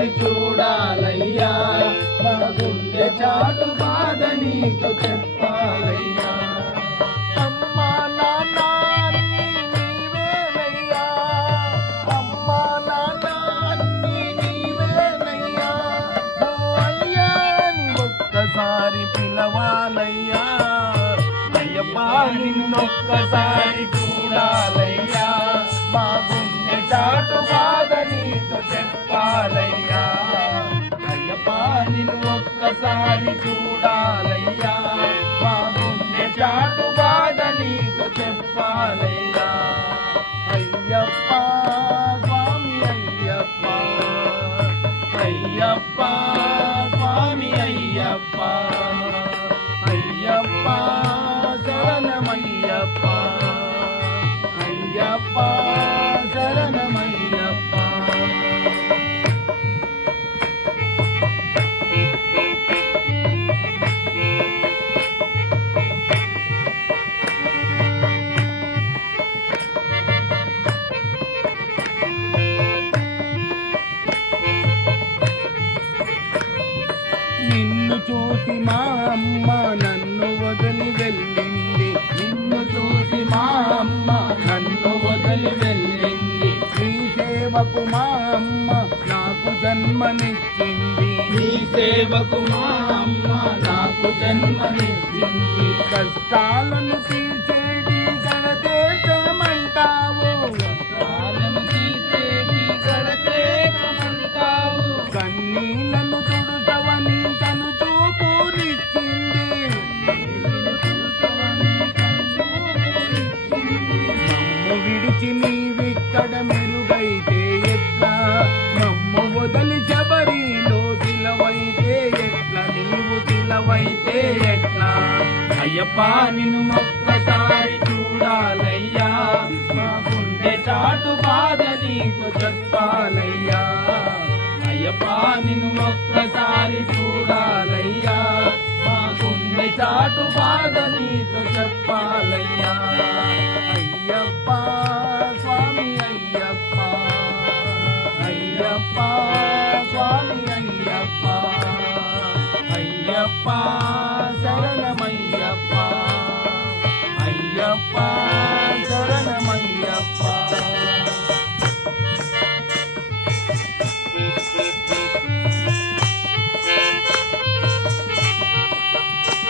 ఒక్కసారి చూడాలయ్యా, నా గుండె చాటు బాధ నీకు చెప్పాలయ్యా. అమ్మా నాన్న అన్నీ నీవేనయ్యా, అమ్మా నాన్న అన్నీ నీవేనయ్యా, ఓ అయ్యా నీ ఒక్కసారి పిలవాలయ్యా, అయ్యప్పా నిన్నొక్కసారి చూడాలయ్యా, మా గుండె చాటు బాధ నీతో చెప్పాలయ్యా. అయ్యప్పా నిన్ను ఒక్కసారి చూడాలయ్యా, మా గుండె చాటు బాధ నీతో చెప్పాలయ్యా. అయ్యప్ప స్వామి అయ్యప్ప, అయ్యప్ప స్వామి అయ్యప్ప, అయ్యప్ప శరణమయ్యప్ప, అయ్యప్ప శరణమయ్యప్ప. నిన్ను చూసి మా అమ్మ నన్ను వదిలి వెళ్ళింది, నిన్ను చూసి మా అమ్మ నన్ను వదిలి వెళ్ళింది, నీ సేవకు మా అమ్మ నాకు జన్మనిచ్చింది, నీ సేవకు మా అమ్మ నాకు జన్మనిచ్చింది. కష్టాలను తీర్చేటి గణదేశమంటావు, కష్టాలను తీర్చేటి గణదేశమంటావు, కన్నీళ్లను తుడుచవని తను చూపునిచ్చింది, మమ్ము విడిచి నీవిక్కడ మెరుగైతే ఎట్లా, మమ్ము వదిలి శబరిలో దిలవైతే ఎట్లా, నీవు దిలవైతే ఎట్లా. అయ్యప్పా నిన్ను ఒక్కసారి చూడాలయ్యా, మా గుండె చాటు బాధ నీకు చెప్పాలయ్యా. అయ్యప్పా నిన్ను ఒక్కసారి చూడాలయ్యా, మా గుండె చాటు బాధ నీకు చెప్పాలయ్యా. అయ్యప్ప స్వామి అయ్యప్ప, అయ్యప్ప స్వామి అయ్యప్ప, అయ్యప్ప శరణమయ్యప్ప, అయ్యప్ప